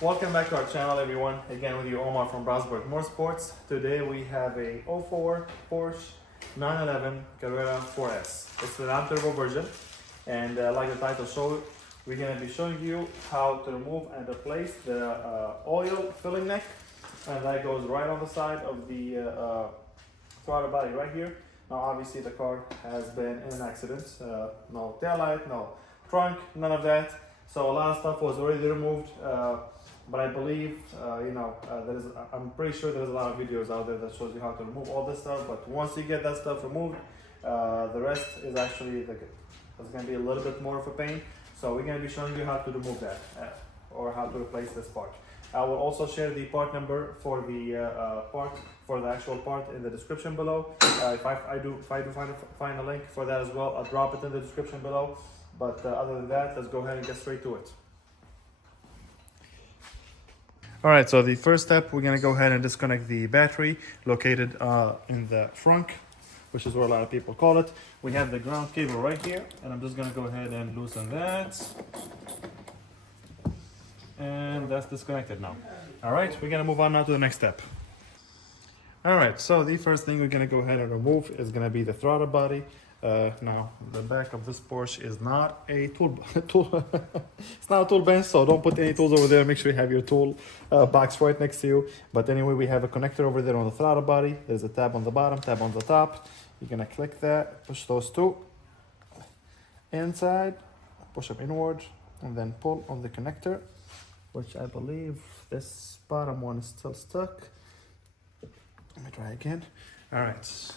Welcome back to our channel, everyone. Again with you, Omar from Brownsburg Motorsports. Today we have a 04 Porsche 911 Carrera 4S. It's the non-turbo version, and like the title shows, we're going to be showing you how to remove and replace the oil filling neck, and that goes right on the side of the throttle body right here. Now obviously the car has been in an accident, no taillight, no trunk, none of that. So a lot of stuff was already removed, but I believe, I'm pretty sure there's a lot of videos out there that shows you how to remove all this stuff. But once you get that stuff removed, the rest is actually, it's going to be a little bit more of a pain. So we're going to be showing you how to remove that or how to replace this part. I will also share the part number for the actual part in the description below. If I do find a link for that as well, I'll drop it in the description below. But other than that, let's go ahead and get straight to it. All right, so the first step, we're gonna go ahead and disconnect the battery located in the trunk, which is where a lot of people call it. We have the ground cable right here, and I'm just gonna go ahead and loosen that. And that's disconnected now. All right, we're gonna move on now to the next step. All right, so the first thing we're gonna go ahead and remove is gonna be the throttle body. Now, the back of this Porsche is not a tool it's not a tool bench, so don't put any tools over there. Make sure you have your tool box right next to you. But anyway, we have a connector over there on the throttle body. There's a tab on the bottom, tab on the top. You're gonna click that, push those two inside, push them inward, and then pull on the connector, which I believe this bottom one is still stuck. Let me try again. All right.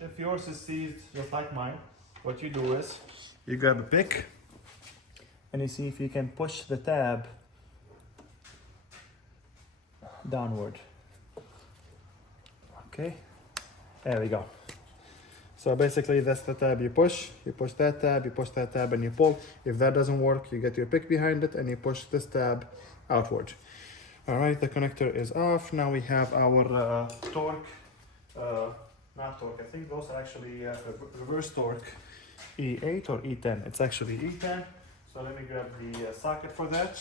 If yours is seized just like mine, what you do is you grab a pick and you see if you can push the tab downward. Okay, there we go. So basically that's the tab you push that tab, you push that tab, and you pull. If that doesn't work, you get your pick behind it and you push this tab outward. All right, the connector is off. Now we have our torque. Not torque, I think those are actually reverse torque E8 or E10. It's actually E10. So let me grab the socket for that.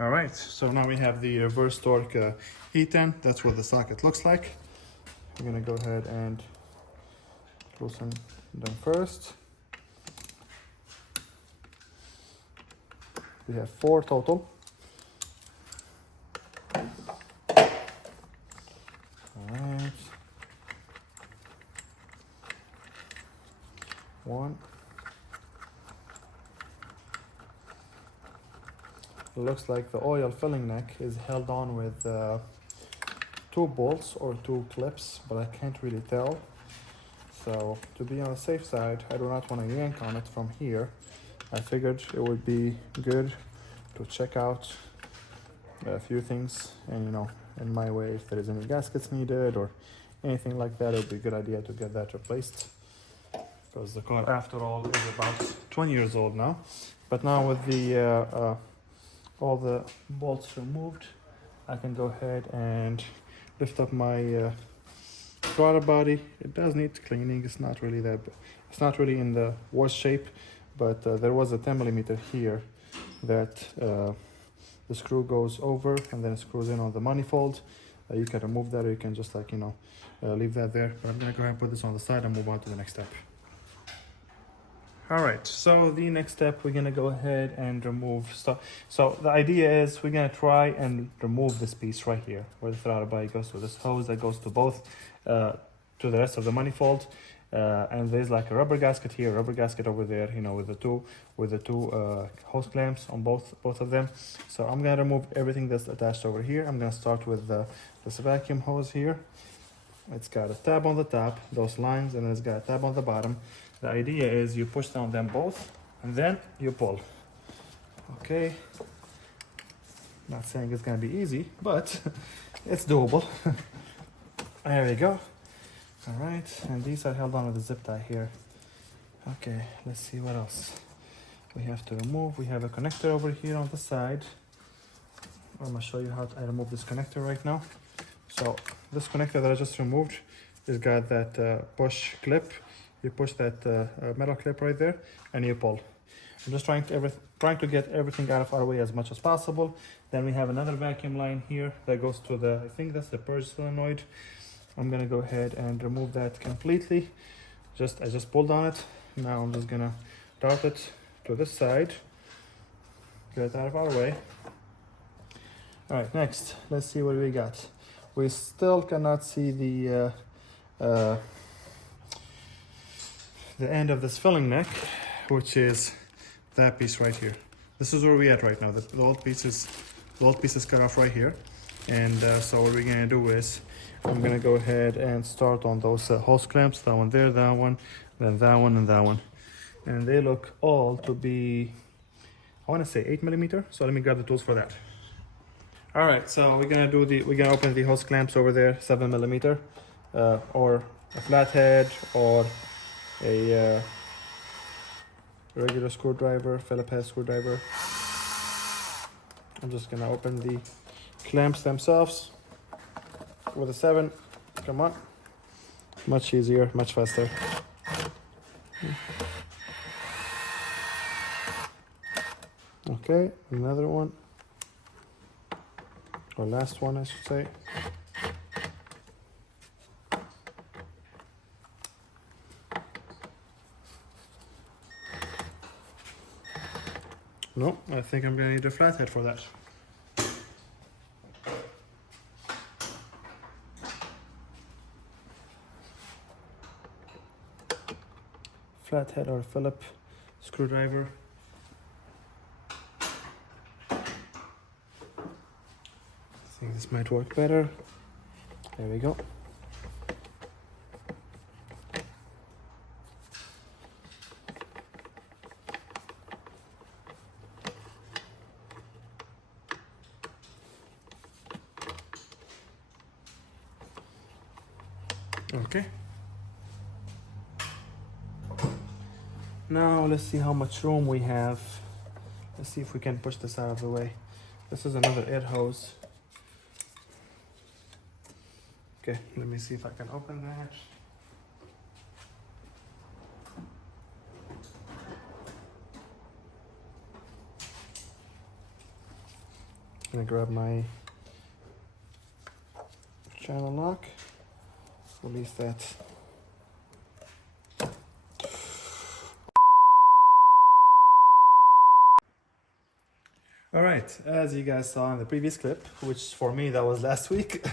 All right, so now we have the reverse torque E10. That's what the socket looks like. We're gonna go ahead and loosen them first. We have 4 total. All right. 1. It looks like the oil filling neck is held on with 2 bolts or 2 clips, but I can't really tell. So to be on the safe side, I do not want to yank on it from here. I figured it would be good to check out a few things, and in my way, if there is any gaskets needed or anything like that, it would be a good idea to get that replaced. Because the car, after all, is about 20 years old now. But now with the all the bolts removed, I can go ahead and lift up my throttle body. It does need cleaning. It's not really in the worst shape, but there was a 10 millimeter here that the screw goes over and then it screws in on the manifold. You can remove that, or you can just leave that there. But I'm gonna go ahead and put this on the side and move on to the next step. All right, so the next step, we're gonna go ahead and remove stuff. So the idea is we're gonna try and remove this piece right here where the throttle body goes to this hose that goes to both, to the rest of the manifold. And there's like a rubber gasket here, rubber gasket over there, with the two hose clamps on both of them. So I'm gonna remove everything that's attached over here. I'm gonna start with this vacuum hose here. It's got a tab on the top, those lines, and then it's got a tab on the bottom. The idea is you push down them both and then you pull. Okay. Not saying it's gonna be easy, but it's doable. There we go. All right, and these are held on with a zip tie here. Okay, let's see what else we have to remove. We have a connector over here on the side. I'm gonna show you how I remove this connector right now. So this connector that I just removed has got that push clip. You push that metal clip right there and you pull. I'm just trying to get everything out of our way as much as possible. Then we have another vacuum line here that goes to the, I think that's the purge solenoid. I'm gonna go ahead and remove that completely. I just pulled on it. Now I'm just gonna route it to this side. Get it out of our way. All right, next, let's see what we got. We still cannot see the end of this filling neck, which is that piece right here. This is where we at right now. The old piece is cut off right here. And so what we're gonna do is, I'm gonna go ahead and start on those hose clamps. That one there, that one, then that one, and that one. And they look all to be, I wanna say 8mm. So let me grab the tools for that. All right, so we're gonna open the hose clamps over there, 7mm, or a flathead, or a regular screwdriver, Phillips head screwdriver. I'm just gonna open the clamps themselves with a 7. Come on, much easier, much faster. Okay, another one, or last one I should say. No, I think I'm gonna need a flathead for that. Flathead or Phillips screwdriver. I think this might work better. There we go. Okay. Now let's see how much room we have. Let's see if we can push this out of the way. This is another air hose. Okay, let me see if I can open that. I'm gonna grab my channel lock. Release that. All right, as you guys saw in the previous clip, which for me that was last week,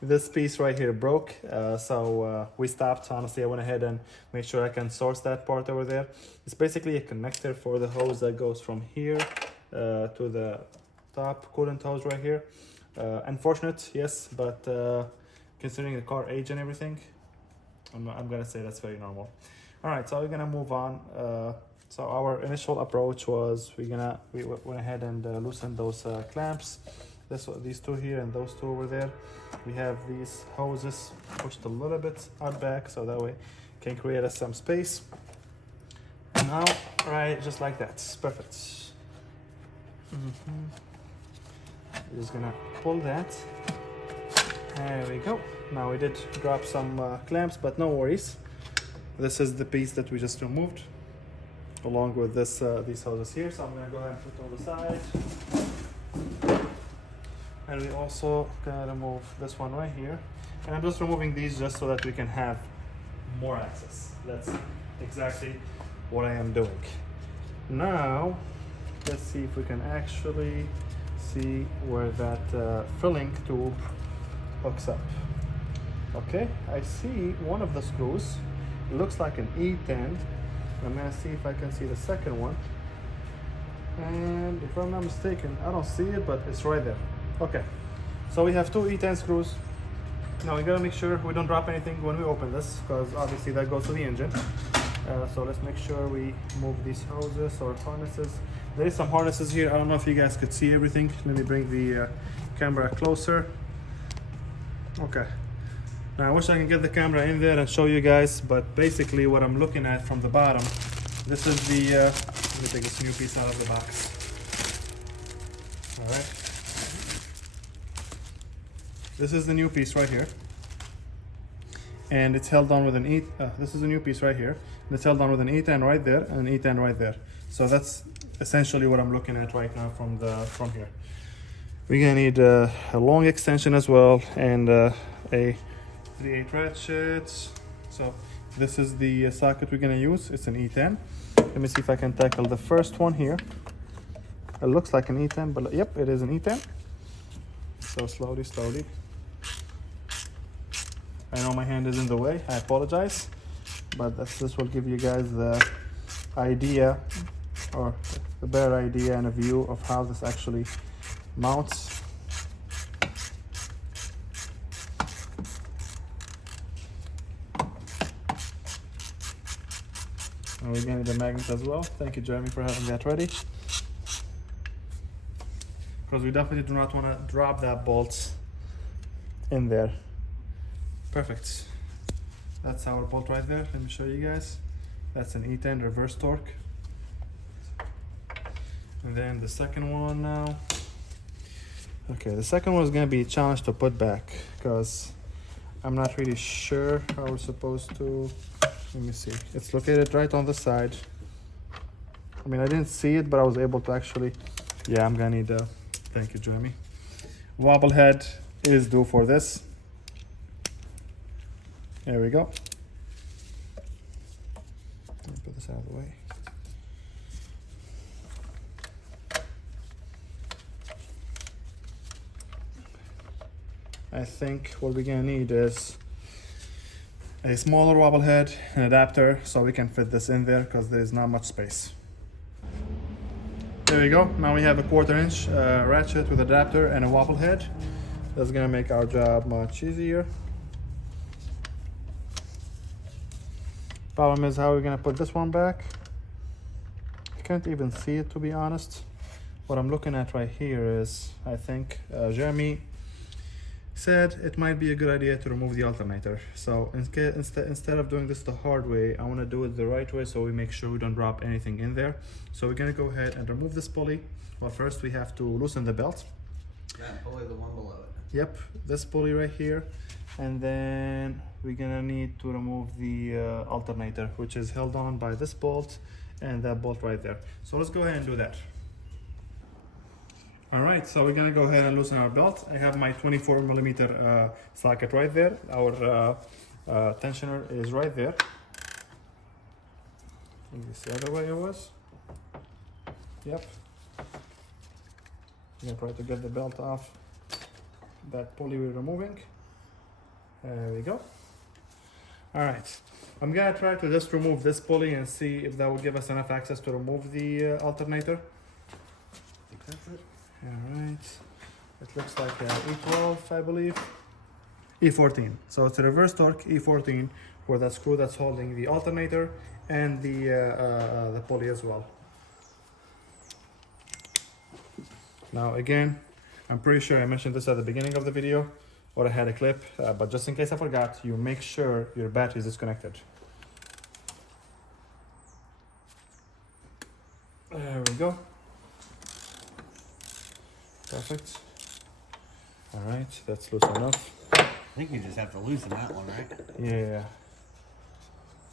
this piece right here broke, so we stopped. Honestly, I went ahead and made sure I can source that part over there. It's basically a connector for the hose that goes from here to the top coolant hose right here. Unfortunate, yes, but considering the car age and everything, I'm gonna say that's very normal. All right, so we're gonna move on. So our initial approach was we went ahead and loosened those clamps. These two here and those two over there. We have these hoses pushed a little bit out back so that way can create us some space. And now, right, just like that, perfect. We're just gonna pull that. There we go. Now we did drop some clamps, but no worries. This is the piece that we just removed, along with this these hoses here. So I'm gonna go ahead and put on the side. And we also gonna remove this one right here. And I'm just removing these just so that we can have more access. That's exactly what I am doing. Now, let's see if we can actually see where that filling tube hooks up. Okay, I see one of the screws. It looks like an E10. I'm gonna see if I can see the second one. And if I'm not mistaken, I don't see it, but it's right there. Okay, so we have two E10 screws. Now we gotta make sure we don't drop anything when we open this, because obviously that goes to the engine. So let's make sure we move these hoses or harnesses. There is some harnesses here. I don't know if you guys could see everything. Let me bring the camera closer. Okay. Now I wish I can get the camera in there and show you guys, but basically what I'm looking at from the bottom, this is the, let me take this new piece out of the box. All right. This is the new piece right here. And it's held on with an this is a new piece right here. And it's held on with an E10 right there and an E10 right there. So that's essentially what I'm looking at right now from here. We're gonna need a long extension as well, and a 3/8 ratchet. So this is the socket we're gonna use. It's an E10. Let me see if I can tackle the first one here. It looks like an E10, but yep, it is an E10. So slowly. I know my hand is in the way, I apologize, but this will give you guys the idea, or the better idea and a view of how this actually mounts. And we're gonna need the magnet as well. Thank you, Jeremy, for having that ready. Because we definitely do not want to drop that bolt in there. Perfect. That's our bolt right there. Let me show you guys. That's an E10 reverse torque. And then the second one now. Okay, the second one is going to be a challenge to put back because I'm not really sure how we're supposed to. Let me see. It's located right on the side. I mean, I didn't see it, but I was able to actually. Yeah, I'm going to need a. Thank you, Jeremy. Wobble head is due for this. There we go. Let me put this out of the way. I think what we're gonna need is a smaller wobble head, an adapter, so we can fit this in there because there is not much space. There we go. Now we have a 1/4 inch ratchet with adapter and a wobble head. That's gonna make our job much easier. Problem is how we're gonna put this one back. I can't even see it, to be honest. What I'm looking at right here is, I think Jeremy said it might be a good idea to remove the alternator. So instead of doing this the hard way, I want to do it the right way so we make sure we don't drop anything in there. So we're gonna go ahead and remove this pulley. Well, first we have to loosen the belt. That pulley, the one below it. Yep, this pulley right here. And then we're gonna need to remove the alternator, which is held on by this bolt and that bolt right there. So let's go ahead and do that. All right, so we're gonna go ahead and loosen our belt. I have my 24mm socket right there. Our tensioner is right there. Is this the other way it was? Yep. I'm gonna try to get the belt off that pulley we're removing. There we go. All right, I'm gonna try to just remove this pulley and see if that will give us enough access to remove the alternator. I think that's it. All right, it looks like E12, I believe. E14, so it's a reverse torque E14 for that screw that's holding the alternator and the pulley as well. Now again, I'm pretty sure I mentioned this at the beginning of the video, or I had a clip, but just in case I forgot, you make sure your battery is disconnected. There we go. Perfect. All right, that's loose enough. I think you just have to loosen that one, right? Yeah.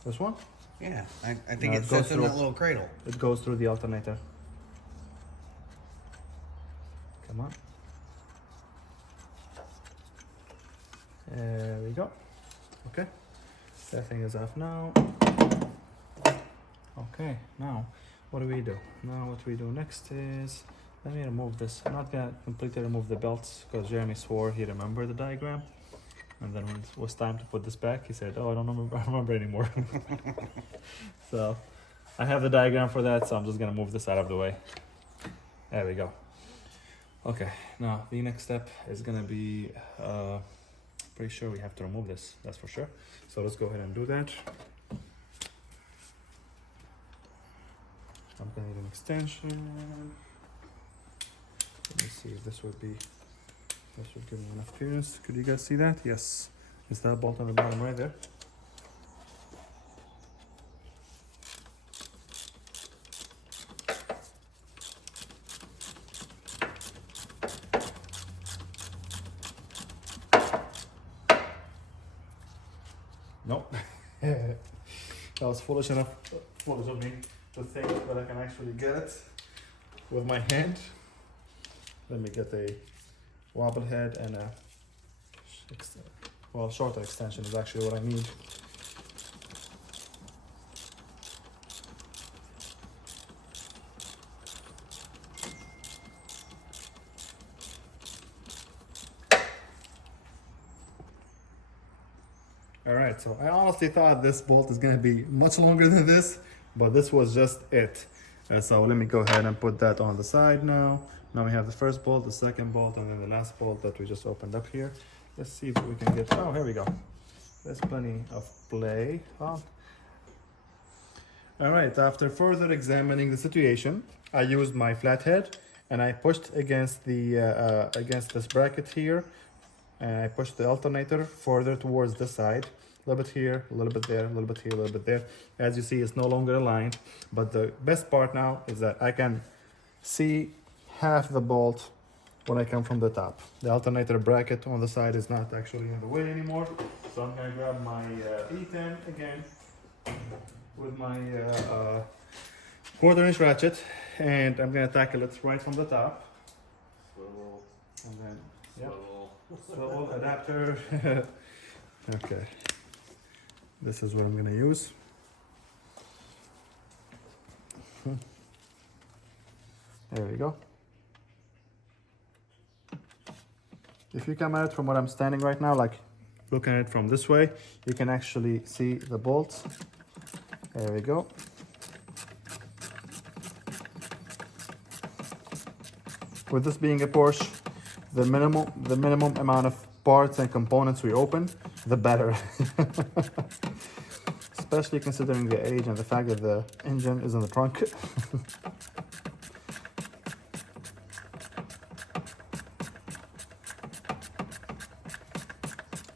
This one? Yeah, I think No, it it goes sits in through. that little cradle. It goes through the alternator. Come on. There we go. Okay. That thing is off now. Okay, now what do we do? Now what we do next is, let me remove this. I'm not gonna completely remove the belts because Jeremy swore he remembered the diagram. And then when it was time to put this back, he said, oh, I don't remember anymore. So I have the diagram for that, so I'm just gonna move this out of the way. There we go. Okay, now the next step is gonna be, pretty sure we have to remove this, that's for sure. So let's go ahead and do that. I'm gonna need an extension. Let me see if this would give me enough clearance. Could you guys see that? Yes. Is that bolt on the bottom right there? Nope. That was foolish of me. to think that I can actually get it with my hand. Let me get a wobble head and a shorter extension is actually what I need. Alright, so I honestly thought this bolt is going to be much longer than this, but this was just it. So let me go ahead and put that on the side now. Now we have the first bolt, the second bolt, and then the last bolt that we just opened up here. Let's see if we can get, oh, here we go. There's plenty of play. Oh. Alright, after further examining the situation, I used my flathead and I pushed against the against this bracket here, and I pushed the alternator further towards the side. A little bit here, a little bit there, a little bit here, a little bit there. As you see, it's no longer aligned, but the best part now is that I can see half the bolt when I come from the top. The alternator bracket on the side is not actually in the way anymore. So I'm gonna grab my E10 again with my 1/4" ratchet, and I'm gonna tackle it right from the top. Swivel. And then, yep, Swivel. swivel adapter. Okay, this is what I'm gonna use. There we go. If you come at it from where I'm standing right now, like looking at it from this way, you can actually see the bolts. There we go. With this being a Porsche, the minimum amount of parts and components we open, the better. Especially considering the age and the fact that the engine is in the trunk.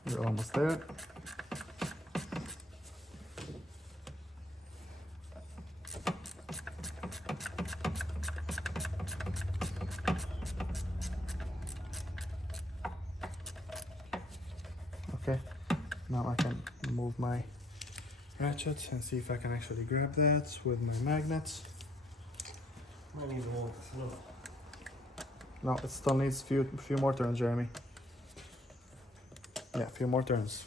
We're almost there. Okay, now I can move my ratchet and see if I can actually grab that with my magnets. Might need to hold the swivel. No, it still needs a few more turns, Jeremy. Yeah, a few more turns.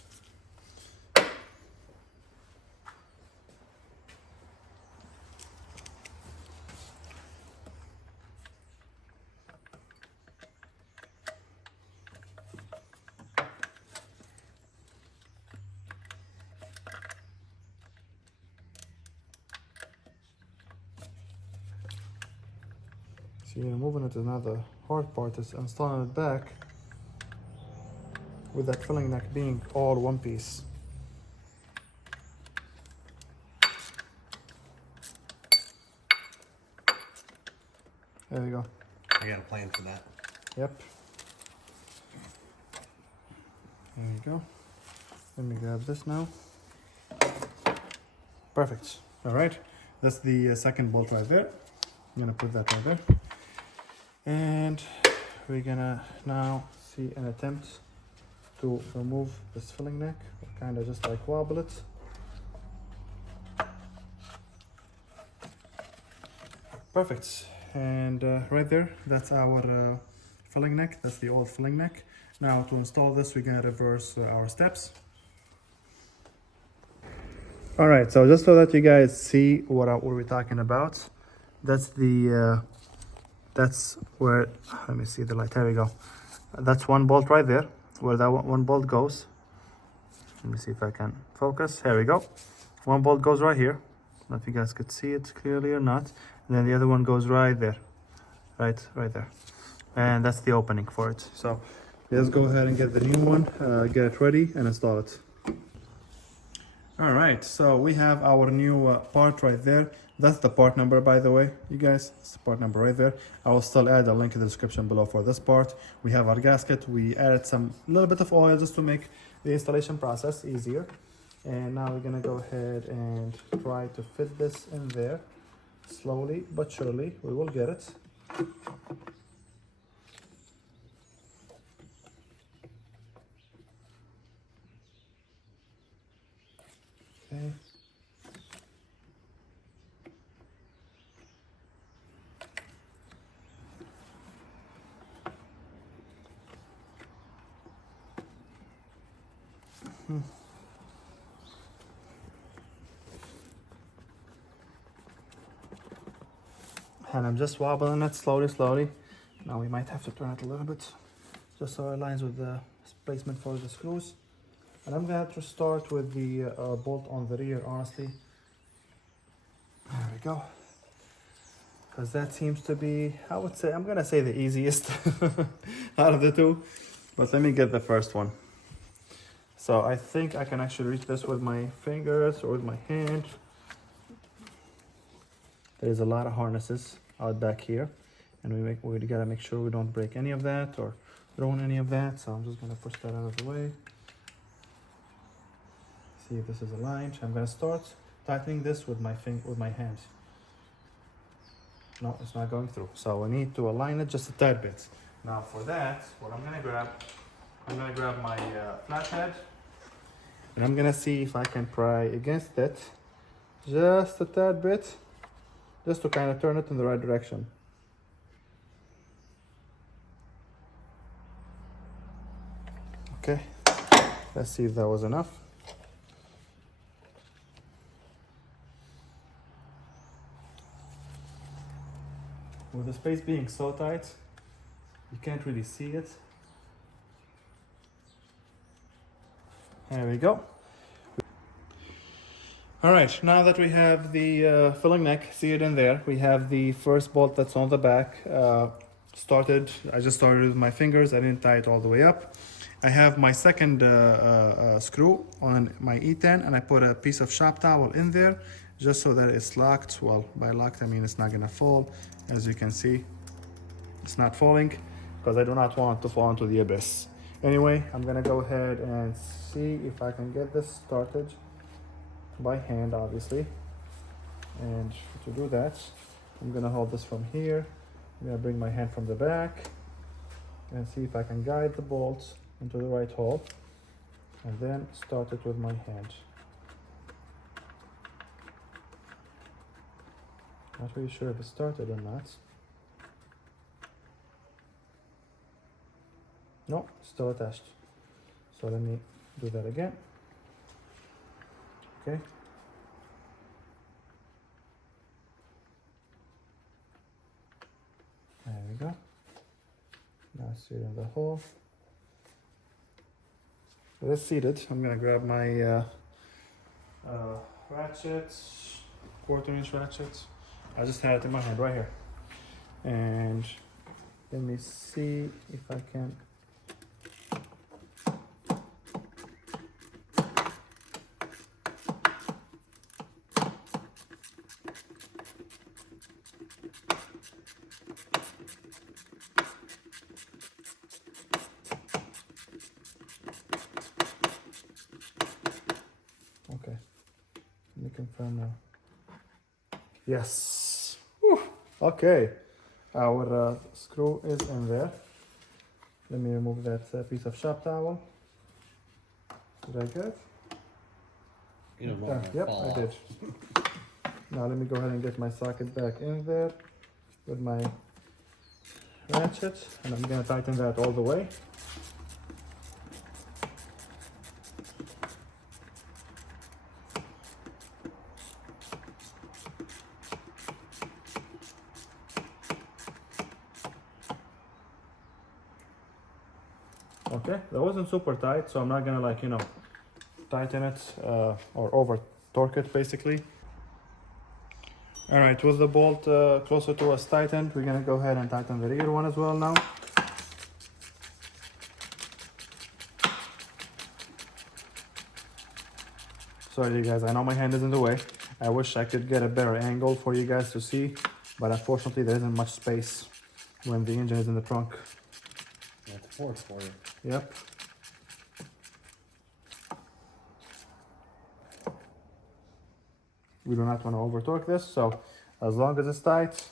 See, removing it is not the hard part, is installing it back with that filling neck being all one piece. There we go. I got a plan for that. Yep. There we go. Let me grab this now. Perfect. All right. That's the second bolt right there. I'm gonna put that right there. And we're gonna now see an attempt to remove this filling neck. Kind of just like wobble it. Perfect. And right there, that's our filling neck. That's the old filling neck. Now to install this, we're gonna reverse our steps. All right, so just so that you guys see what we're talking about, that's the that's where, let me see the light, there we go. That's one bolt right there, where that one bolt goes. Let me see if I can focus. Here we go. One bolt goes right here. I don't know if you guys could see it clearly or not. And then the other one goes right there, right there. And that's the opening for it. So let's go ahead and get the new one, get it ready and install it. All right, so we have our new part right there. That's the part number, by the way, you guys. It's the part number right there. I will still add a link in the description below for this part. We have our gasket. We added some little bit of oil just to make the installation process easier. And now we're gonna go ahead and try to fit this in there. Slowly but surely, we will get it. Okay. And I'm just wobbling it slowly. Now we might have to turn it a little bit, just so it aligns with the placement for the screws. And I'm gonna have to start with the bolt on the rear, honestly. There we go. Because that seems to be, I would say, I'm gonna say the easiest out of the two. But let me get the first one. So I think I can actually reach this with my fingers or with my hand. There's a lot of harnesses out back here, and we gotta make sure we don't break any of that or ruin any of that. So I'm just gonna push that out of the way. See if this is aligned. I'm gonna start tightening this with my hands. No, it's not going through. So we need to align it just a tad bit. Now for that, what I'm gonna grab my flathead, and I'm gonna see if I can pry against it just a tad bit, just to kind of turn it in the right direction. Okay, let's see if that was enough. With the space being so tight, you can't really see it. There we go. All right, now that we have the filling neck seated in there, we have the first bolt that's on the back started. I just started with my fingers. I didn't tie it all the way up. I have my second screw on my E10, and I put a piece of shop towel in there just so that it's locked. Well, by locked, I mean it's not gonna fall. As you can see, it's not falling because I do not want to fall into the abyss. Anyway, I'm gonna go ahead and see if I can get this started by hand, obviously. And to do that, I'm gonna hold this from here. I'm gonna bring my hand from the back and see if I can guide the bolts into the right hole, and then start it with my hand. Not really sure if it started or not. No, still attached. So let me do that again. Okay. There we go. Now it's seated in the hole. So it's seated. I'm gonna grab my ratchets, 1/4" ratchets. I just had it in my hand right here. And let me see if I can. Okay, let me confirm now. Yes. Whew. Okay, our screw is in there. Let me remove that piece of shop towel. Did I get it? You don't want to Yep, fall I off. did. Now let me go ahead and get my socket back in there with my ratchet, and I'm gonna tighten that all the way. Okay, that wasn't super tight, so I'm not gonna tighten it or over torque it basically. All right, with the bolt closer to us tightened, we're gonna go ahead and tighten the rear one as well now. Sorry you guys, I know my hand is in the way. I wish I could get a better angle for you guys to see, but unfortunately there isn't much space when the engine is in the trunk. That's a force for you. Yep. We do not want to over torque this, so as long as it's tight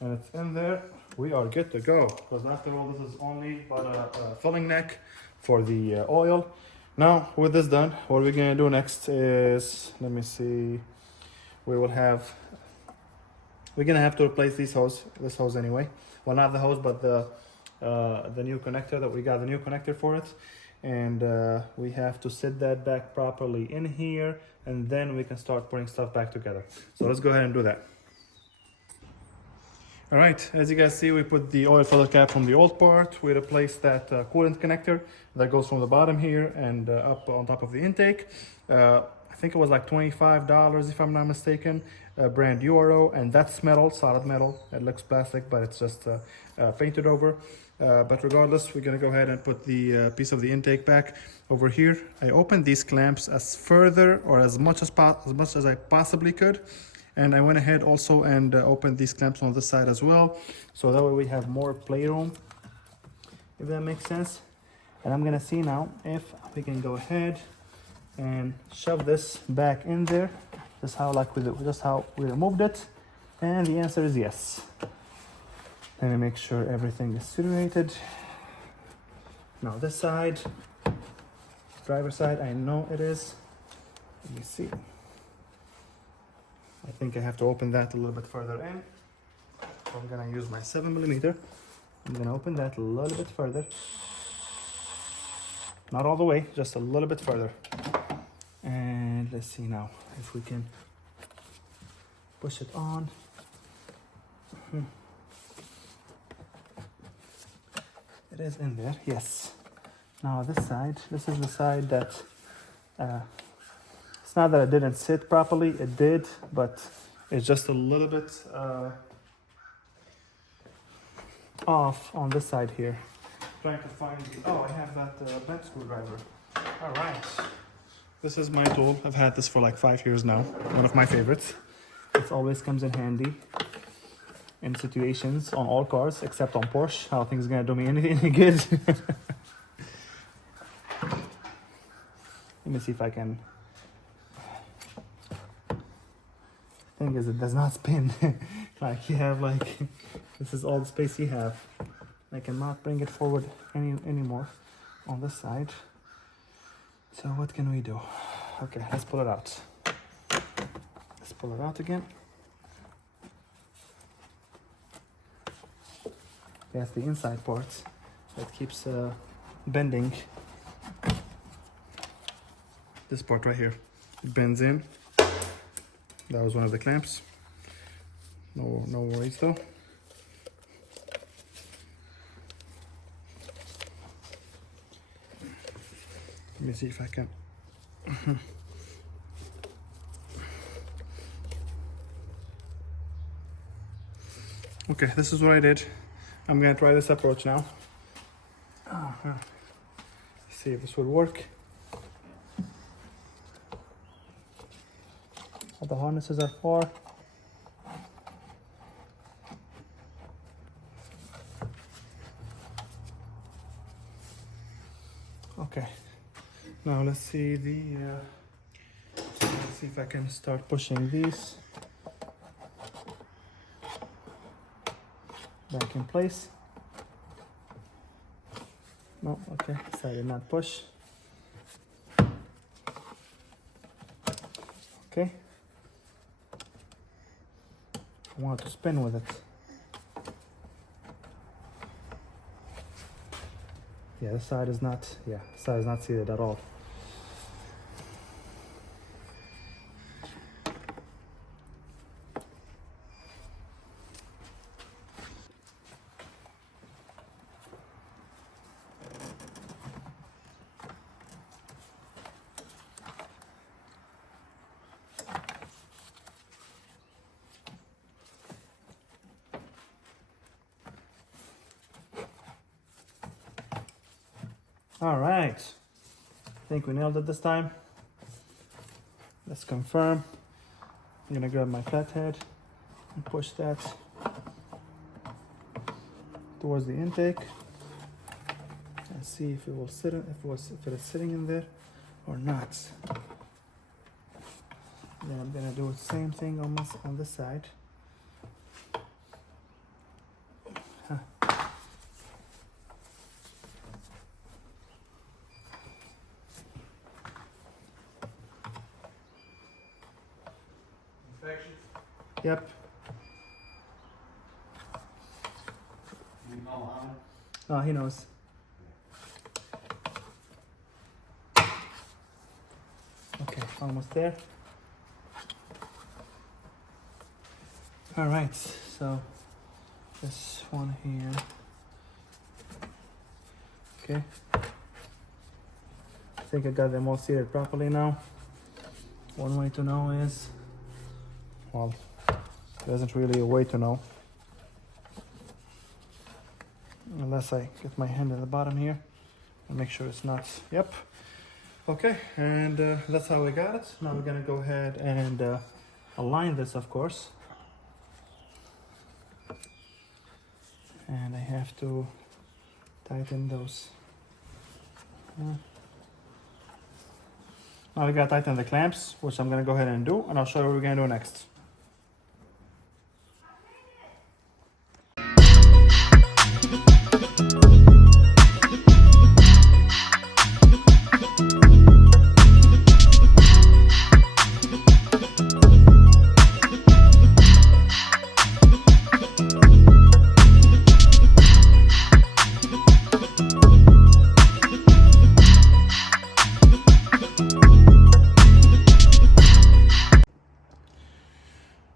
and it's in there, we are good to go. Because after all, this is only but a filling neck for the oil. Now, with this done, what we're gonna do next is, let me see, we're gonna have to replace this hose anyway. Well, not the hose, but the new connector that we got, the new connector for it. and we have to sit that back properly in here, and then we can start putting stuff back together. So let's go ahead and do that. All right, as you guys see, we put the oil filter cap from the old part. We replaced that coolant connector that goes from the bottom here and up on top of the intake. I think it was like $25 if I'm not mistaken, brand Euro, and that's metal, solid metal. It looks plastic, but it's just painted over. But regardless, we're gonna go ahead and put the piece of the intake back over here. I opened these clamps as further or as much as I possibly could. And I went ahead also and opened these clamps on this side as well. So that way we have more playroom, if that makes sense. And I'm gonna see now if we can go ahead and shove this back in there. Just how we removed it. And the answer is yes. Let me make sure everything is situated. Now this side, driver's side, I know it is. Let me see. I think I have to open that a little bit further in. So I'm gonna use my 7mm. I'm gonna open that a little bit further. Not all the way, just a little bit further. And let's see now if we can push it on. It is in there, yes. Now this side, this is the side that it's not that it didn't sit properly, it did, but it's just a little bit off on this side here. Trying to find oh, I have that bent screwdriver. All right. This is my tool. I've had this for like 5 years now. One of my favorites. It always comes in handy in situations on all cars, except on Porsche. I don't think it's gonna do me any good. Let me see if I can. Thing is, it does not spin. Like you have like, this is all the space you have. I cannot bring it forward anymore on this side. So what can we do? Okay, let's pull it out. Let's pull it out again. That's the inside part that keeps bending. This part right here, it bends in. That was one of the clamps. No worries though. Let me see if I can. Okay, this is what I did. I'm gonna try this approach now. See if this will work. All the harnesses are for. Okay. Now let's see let's see if I can start pushing these back in place. No, okay, so I did not push. Okay. I want to spin with it. Yeah, this side is not, seated at all. All right, I think we nailed it this time. Let's confirm. I'm gonna grab my flathead and push that towards the intake and see if it will sit in, if it is sitting in there or not. Then I'm gonna do the same thing on this side. Yep. Oh, he knows. almost there. All right, so this one here. Okay. I think I got them all seated properly now. One way to know is, well, there isn't really a way to know. Unless I get my hand at the bottom here and make sure it's not, yep. Okay, and that's how we got it. Now we're gonna go ahead and align this, of course. And I have to tighten those. Now we gotta tighten the clamps, which I'm gonna go ahead and do, and I'll show you what we're gonna do next.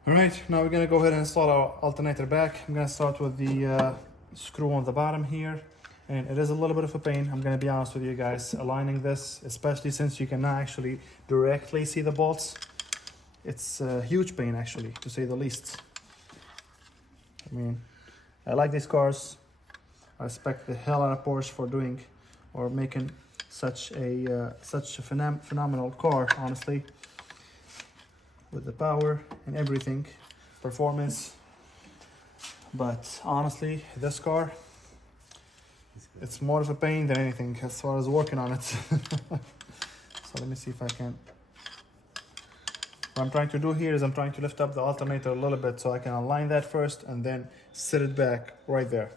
Alright, now we're gonna go ahead and install our alternator back. I'm gonna start with the screw on the bottom here, and it is a little bit of a pain, I'm gonna be honest with you guys, aligning this, especially since you cannot actually directly see the bolts. It's a huge pain actually, to say the least. I mean, I like these cars. I respect the hell out of Porsche for doing or making such a phenomenal car, honestly. With the power and everything, performance. But honestly, this car, it's more of a pain than anything as far as working on it. So let me see if I can. What I'm trying to do here is I'm trying to lift up the alternator a little bit so I can align that first and then sit it back right there.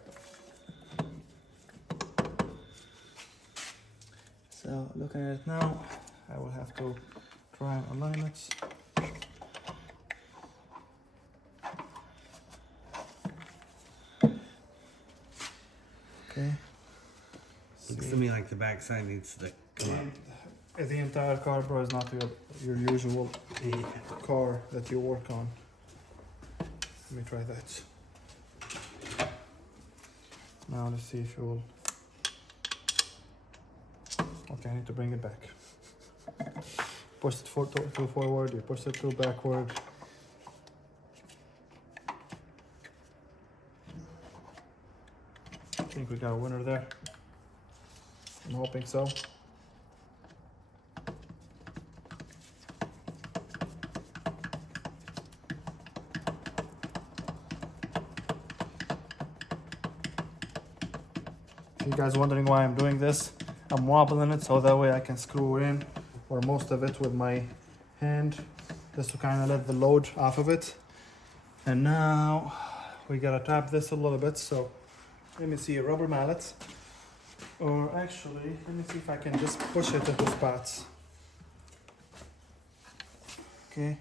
So looking at it now, I will have to try and align it. Okay. Looks to me like the backside needs to come up. And the entire car, bro, is not your usual car that you work on. Let me try that. Now let's see if you will. Okay, I need to bring it back. Push it to forward, you push it to backward. I think we got a winner there. I'm hoping so. If you guys wondering why I'm doing this, I'm wobbling it so that way I can screw it in, or most of it with my hand, just to kind of let the load off of it. And now we gotta tap this a little bit, so let me see a rubber mallet, or actually let me see if I can just push it into spots. Okay,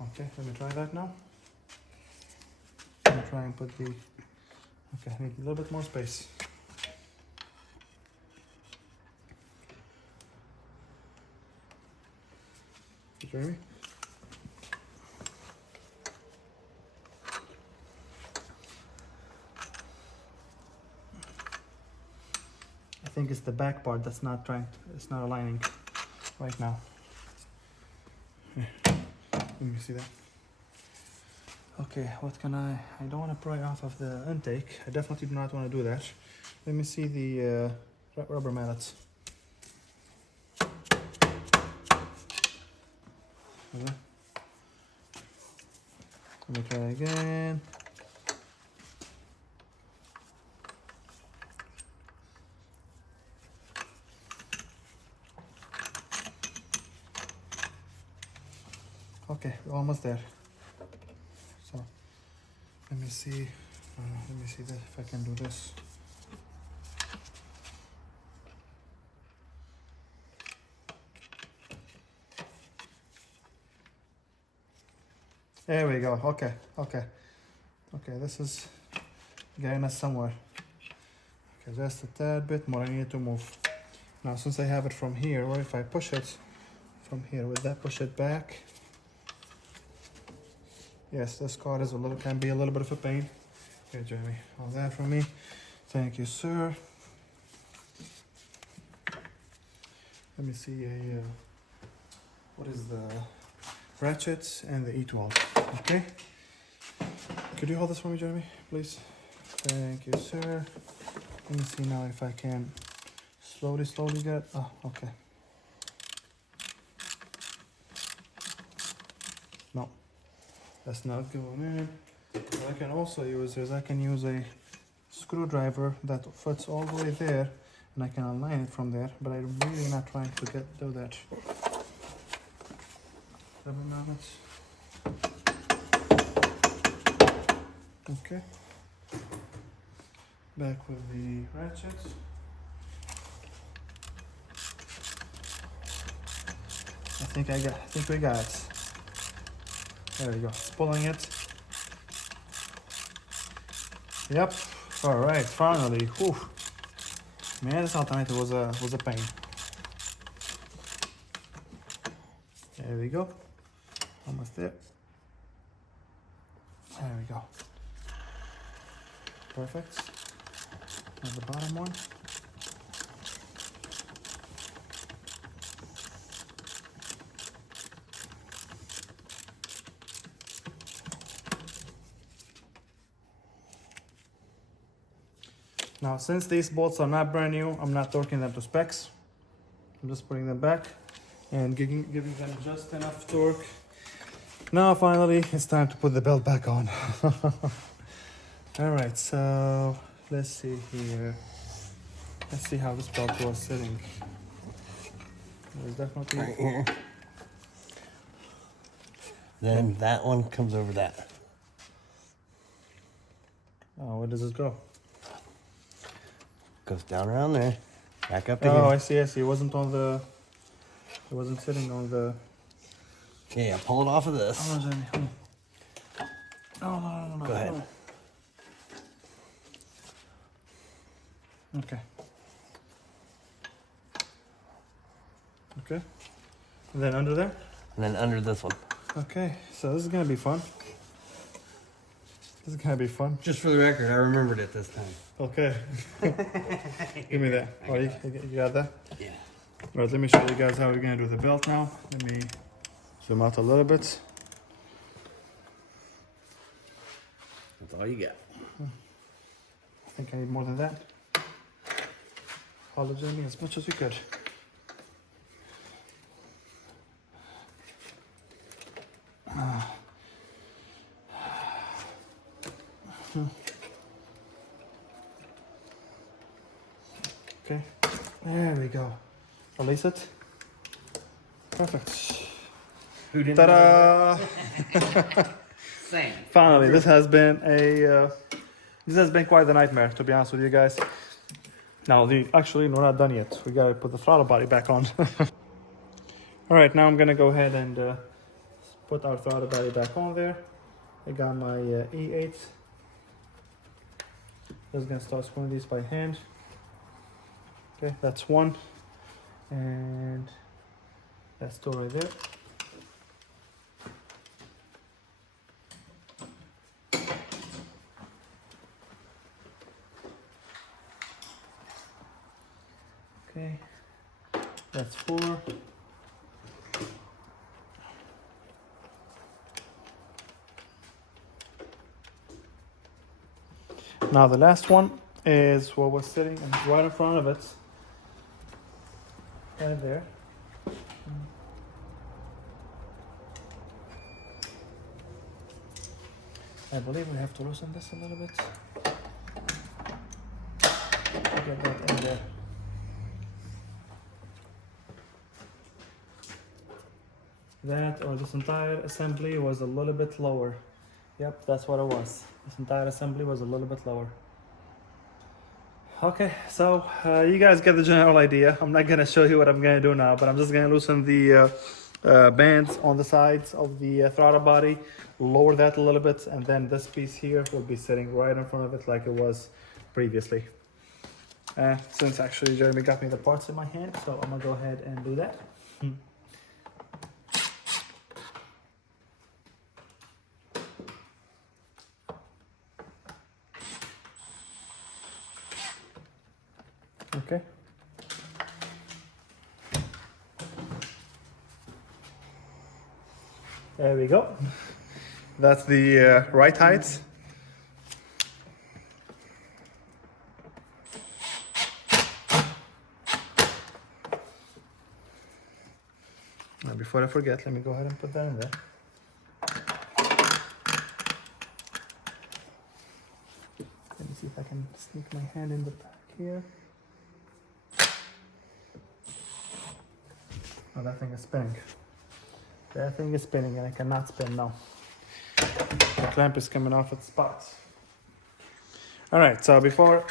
let me try that now. Let me try and put the, okay, I need a little bit more space. You hear me? I think it's the back part that's not it's not aligning right now. Here, let me see that. Okay, what can I don't want to pry off of the intake. I definitely do not want to do that. Let me see the rubber mallets. Okay. Let me try again. Okay, we're almost there. So let me see that if I can do this. There we go. Okay. This is getting us somewhere. Okay, just a tad bit more. I need to move. Now, since I have it from here, or if I push it, if from here with that, push it back. Yes, this card is can be a little bit of a pain. Here, Jeremy, all that for me. Thank you, sir. Let me see what is the ratchets and the E12. Okay. Could you hold this for me, Jeremy, please? Thank you, sir. Let me see now if I can slowly get. Oh, okay. No, that's not going in. What I can also use is I can use a screwdriver that fits all the way there, and I can align it from there, but I'm really not trying to do that. Rubber magnets. Okay. Back with the ratchets. I think we got it. There we go. Pulling it. Yep. All right. Finally. Whew. Man, this alternator was a pain. There we go. Almost there. There we go. Perfect. And the bottom one. Now, since these bolts are not brand new, I'm not torquing them to specs. I'm just putting them back and giving them just enough torque. Now, finally, it's time to put the belt back on. All right, so let's see here. Let's see how this belt was sitting. It was definitely Right here. Then that one comes over that. Oh, where does it go? Goes down around there, back up to Oh, here. I see. It wasn't on the. It wasn't sitting on the. Yeah, pull it off of this. Oh, no, no. Go ahead. Okay. Okay. And then under there? And then under this one. Okay, so this is gonna be fun. This is gonna be fun. Just for the record, I remembered it this time. Okay. Give me that. Oh, you got that? Yeah. All right, let me show you guys how we're gonna do the belt now. Let me zoom out a little bit. That's all you got. I think I need more than that. Follow Jamie as much as you could. Okay, there we go. Release it. Perfect. Who didn't? Ta-da! Same. Finally, this has been quite the nightmare, to be honest with you guys. Now, actually, we're not done yet. We gotta put the throttle body back on. All right, now I'm gonna go ahead and put our throttle body back on there. I got my E8. Just gonna start screwing these by hand. Okay, that's one, and that's two right there. Okay, that's four. Now the last one is what was sitting right in front of it. Right there. I believe we have to loosen this a little bit. Get that in there. That or this entire assembly was a little bit lower. Yep, that's what it was. This entire assembly was a little bit lower. Okay, so you guys get the general idea. I'm not gonna show you what I'm gonna do now, but I'm just gonna loosen the bands on the sides of the throttle body, lower that a little bit, and then this piece here will be sitting right in front of it like it was previously. Since actually Jeremy got me the parts in my hand, so I'm gonna go ahead and do that. Okay. There we go. That's the right height. Now, before I forget, let me go ahead and put that in there. Let me see if I can sneak my hand in the back here. Oh, that thing is spinning. That thing is spinning and I cannot spin now. The clamp is coming off its spot. All right, so before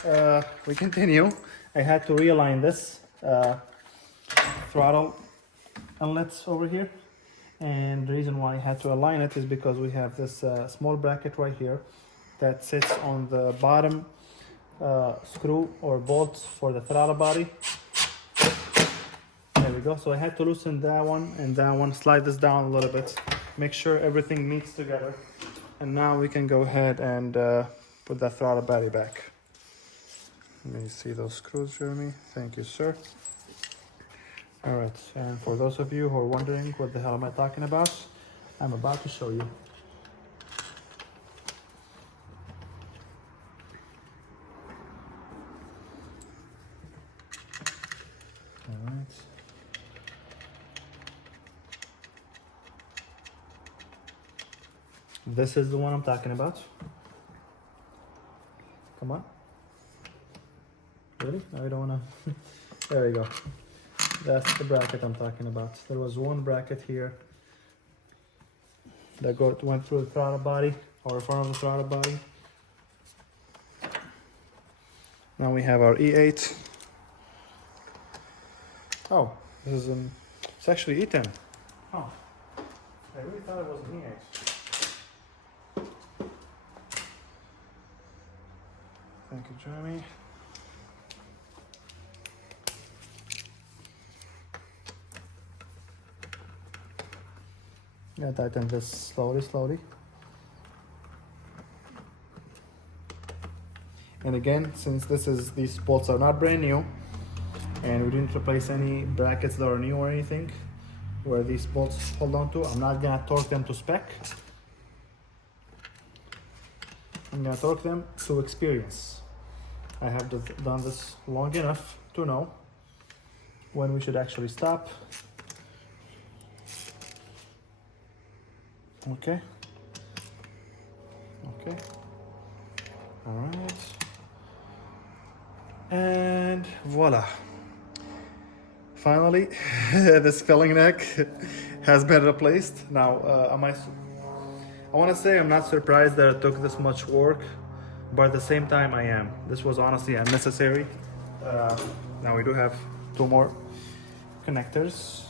we continue, I had to realign this throttle inlets over here. And the reason why I had to align it is because we have this small bracket right here that sits on the bottom screw or bolt for the throttle body. There we go. So I had to loosen that one and that one, slide this down a little bit, make sure everything meets together. And now we can go ahead and put that throttle body back. Let me see those screws, Jeremy. Thank you, sir. All right, and for those of you who are wondering what the hell am I talking about, I'm about to show you. All right. This is the one I'm talking about. Come on. Really? No, I don't wanna. There we go. That's the bracket I'm talking about. There was one bracket here that went through the throttle body or in front of the throttle body. Now we have our E8. Oh, this is it's actually E10. Oh, I really thought it was an E8. Thank you, Jeremy. Yeah, tighten this slowly. And again, since these bolts are not brand new, and we didn't replace any brackets that are new or anything, where these bolts hold on to, I'm not gonna torque them to spec. I'm gonna torque them to experience. I have done this long enough to know when we should actually stop. Okay. All right. And voila. Finally, this filling neck has been replaced. Now, I want to say I'm not surprised that it took this much work, but at the same time I am. This was honestly unnecessary. Now we do have two more connectors.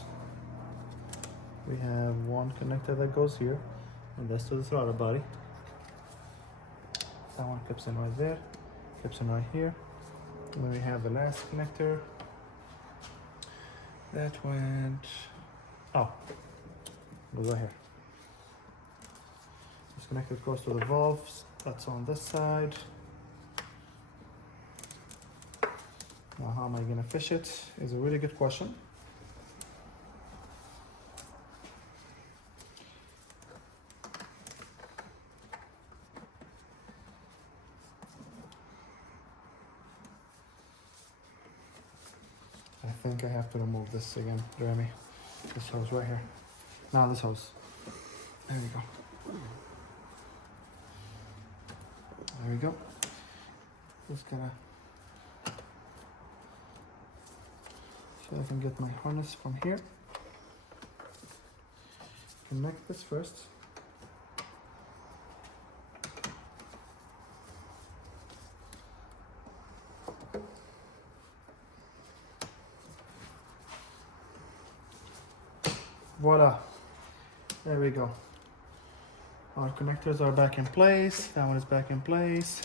We have one connector that goes here, and that's to the throttle body. That one clips in right there, clips in right here. And then we have the last connector. That went, oh, goes right here. This connector goes to the valves. That's on this side. Now how am I gonna fish it is a really good question. I think I have to remove this again, Jeremy. This hose right here. Now this hose. There we go. There we go. Just gonna see if I can get my harness from here. Connect this first. Voila, there we go. Our connectors are back in place. That one is back in place.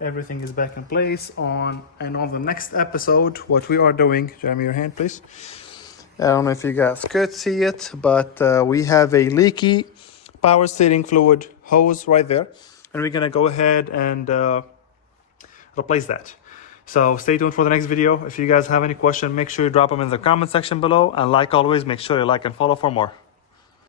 Everything is back in place. On the next episode, what we are doing, Jeremy, your hand please. I don't know if you guys could see it, but we have a leaky power steering fluid hose right there. And we're gonna go ahead and replace that. So stay tuned for the next video. If you guys have any question, make sure you drop them in the comment section below. And like always, make sure you like and follow for more.